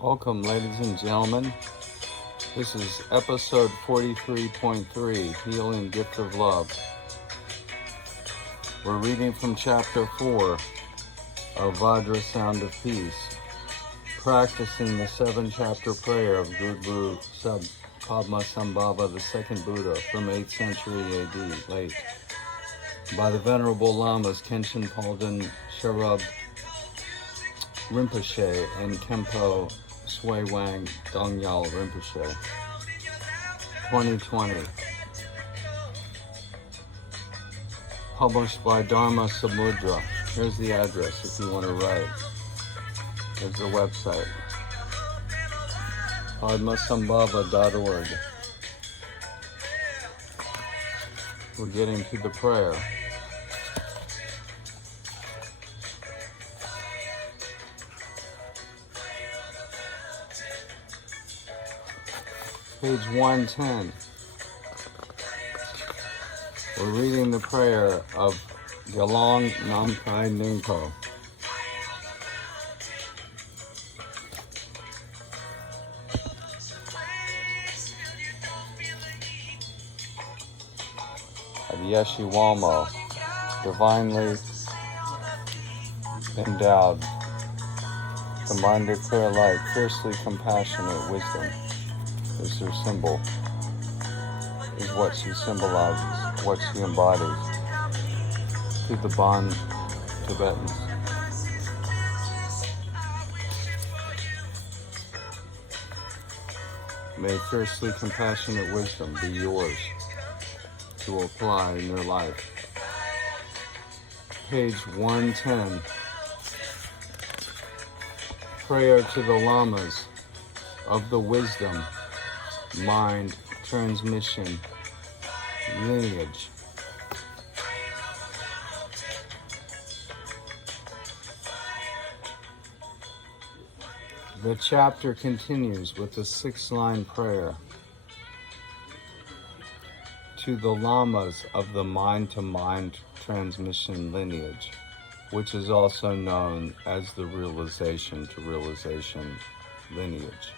Welcome, ladies and gentlemen. This is episode 43.3, Healing Gift of Love. We're reading from chapter 4 of Vajra, Sound of Peace, practicing the 7-chapter prayer of Guru PADMASAMBHAVA, the second Buddha, from 8th century AD, late, by the Venerable LAMAS, KHENCHEN, PALDEN, SHERAB'S, RINPOCHE, and KHENPO, TSEWANG, DONGYAL, Rinpoche, 2020. Published by Dharma Samudra. Here's the address if you want to write. There's the website. PADMASAMBHAVA.org. We're getting to the prayer. Page 110. We're reading the prayer of Gelong Namkai Ningpo. Of Yeshiwamo, divinely endowed, combined with clear light, fiercely compassionate wisdom is her symbol, is what she symbolizes, what she embodies to the Bon Tibetans. May fiercely compassionate wisdom be yours to apply in your life. Page 110. Prayer to the Lamas of the wisdom, mind, transmission, lineage. The chapter continues with a 6-line prayer to the Lamas of the mind-to-mind transmission lineage, which is also known as the realization-to-realization lineage.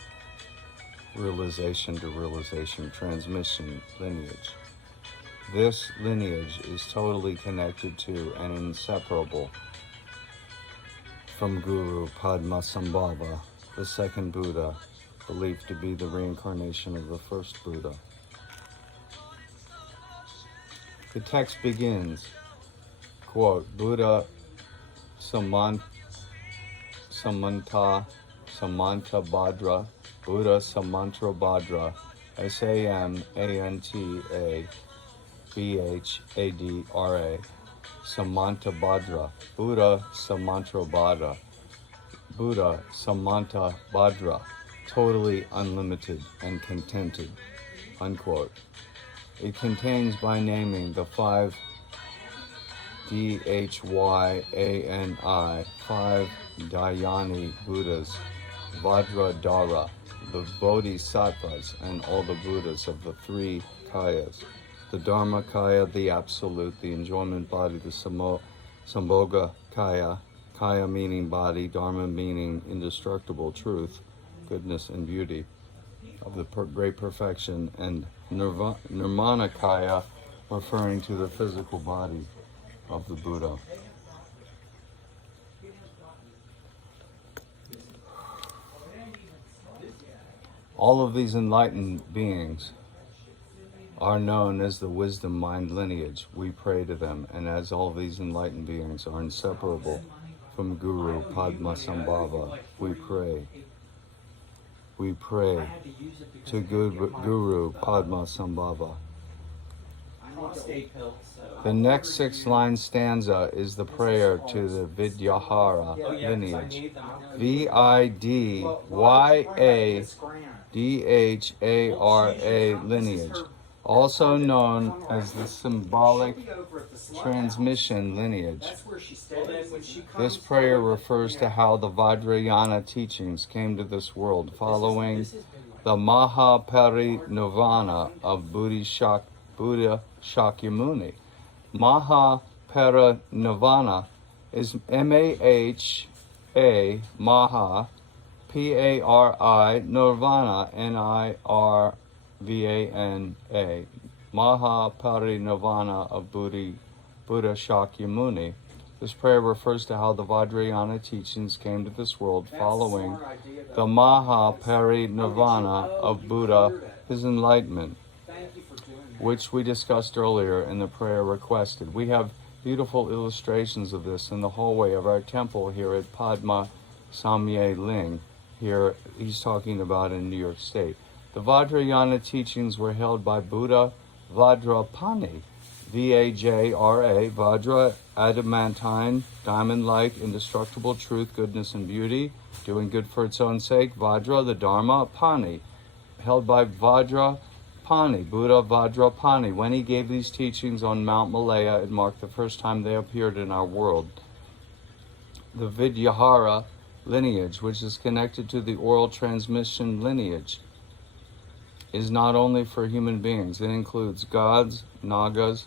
Realization-to-realization transmission lineage. This lineage is totally connected to and inseparable from Guru PADMASAMBHAVA, the second Buddha, believed to be the reincarnation of the first Buddha. The text begins, quote, Buddha Samanta Bhadra, Buddha Samantra Bhadra, SAMANTA-BHADRA, Samanta Bhadra, Buddha Samantra Bhadra, Buddha Samanta Bhadra, totally unlimited and contented, unquote. It contains by naming the 5 DHYANI, 5 Dhyani Buddhas, Vajradhara, the Bodhisattvas, and all the Buddhas of the 3 Kayas. The Dharma Kaya, the Absolute, the Enjoyment Body, the Sambhoga Kaya, Kaya meaning body, Dharma meaning indestructible truth, goodness and beauty of the great perfection, and Nirvana Kaya, referring to the physical body of the Buddha. All of these enlightened beings are known as the wisdom mind lineage. We pray to them, and as all these enlightened beings are inseparable from Guru PADMASAMBHAVA, we pray to Guru PADMASAMBHAVA. The next 6-line stanza is the prayer to the Vidyahara lineage. VIDYADHARA lineage, also known as the symbolic transmission lineage. This prayer refers to how the Vajrayana teachings came to this world following the Mahaparinirvana of Buddha Shakyamuni. Mahaparinirvana is M-A-H-A, Maha, P-A-R-I, Nirvana, N-I-R-V-A-N-A, Mahaparinirvana of Buddha Shakyamuni. This prayer refers to how the Vajrayana teachings came to this world following the Mahaparinirvana of Buddha, his enlightenment, which we discussed earlier in the prayer requested. We have beautiful illustrations of this in the hallway of our temple here at PADMASAMBHAVA. Here he's talking about in New York State. The Vajrayana teachings were held by Buddha Vajrapani, V-A-J-R-A, Vajra, adamantine, diamond-like, indestructible truth, goodness, and beauty, doing good for its own sake. Vajra, the Dharma, Pani, held by Vajrapani, Buddha Vajrapani. When he gave these teachings on Mount Malaya, it marked the first time they appeared in our world. The Vidyahara lineage, which is connected to the oral transmission lineage, is not only for human beings. It includes gods, nagas,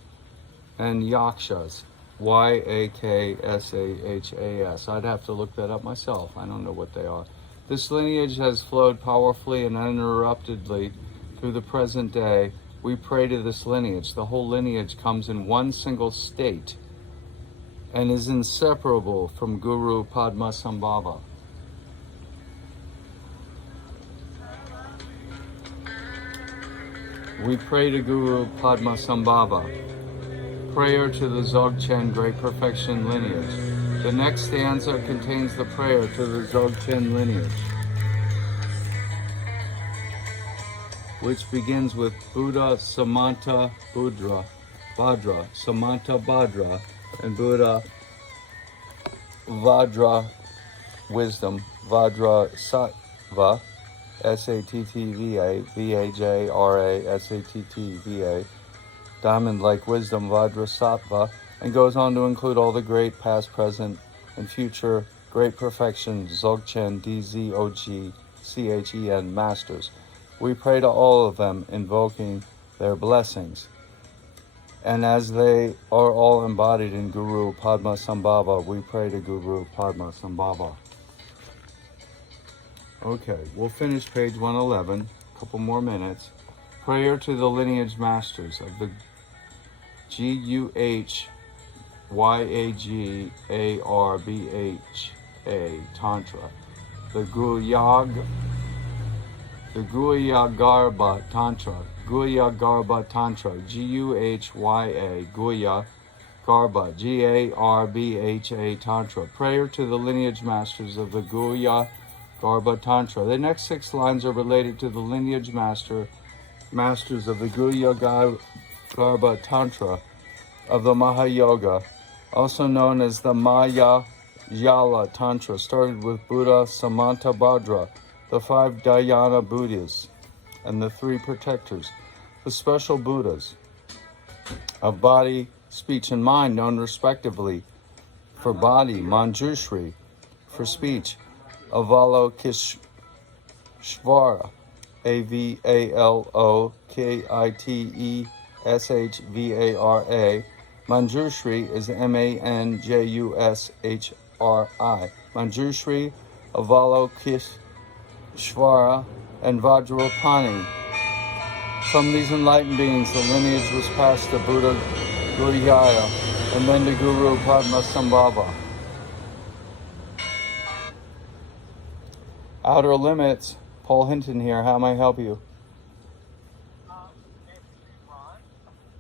and yakshas, Y-A-K-S-A-H-A-S. I'd have to look that up myself. I don't know what they are. This lineage has flowed powerfully and uninterruptedly through the present day. We pray to this lineage. The whole lineage comes in one single state and is inseparable from Guru PADMASAMBHAVA. We pray to Guru PADMASAMBHAVA. Prayer to the Dzogchen Great Perfection lineage. The next stanza contains the prayer to the Dzogchen lineage, which begins with Buddha Samanta Bhadra, Samanta Bhadra, and Buddha Vajra wisdom, Vajra Sattva, S-A-T-T-V-A, V-A-J-R-A, S-A-T-T-V-A, diamond-like wisdom, Vajra Sattva, and goes on to include all the great past, present, and future great perfection, Dzogchen, D-Z-O-G-C-H-E-N, masters. We pray to all of them, invoking their blessings. And as they are all embodied in Guru PADMASAMBHAVA, we pray to Guru PADMASAMBHAVA. Okay, we'll finish page 111, a couple more minutes. Prayer to the lineage masters of the G-U-H-Y-A-G-A-R-B-H-A Tantra, the Guhya Tantra, Guhya Tantra, G-U-H-Y-A, Guhya Garbha, G-A-R-B-H-A Tantra. Prayer to the lineage masters of the Guhya Garbha Tantra. The next 6 lines are related to the lineage masters of the Guhya Garbha Tantra of the Mahayoga, also known as the Maya Jala Tantra, started with Buddha Samanta Bhadra, the 5 Dhyana Buddhas, and the 3 protectors, the special Buddhas of body, speech, and mind, known respectively for body, Manjushri, for speech, Avalokiteshvara, A-V-A-L-O-K-I-T-E-S-H-V-A-R-A. Manjushri is M-A-N-J-U-S-H-R-I. Manjushri, Avalokiteshvara, and Vajrapani. From these enlightened beings, the lineage was passed to Buddha Guhyaya and then to Guru PADMASAMBHAVA. Outer Limits, Paul Hinton here. How may I help you?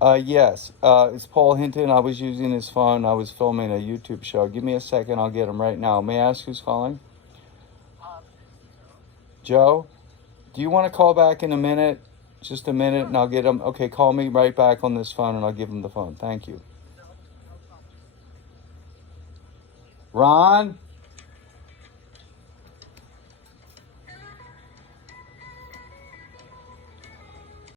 Yes, it's Paul Hinton. I was using his phone. I was filming a YouTube show. Give me a second. I'll get him right now. May I ask who's calling? Joe? Do you want to call back in a minute? Just a minute and I'll get him. Okay, call me right back on this phone and I'll give him the phone. Thank you. Ron?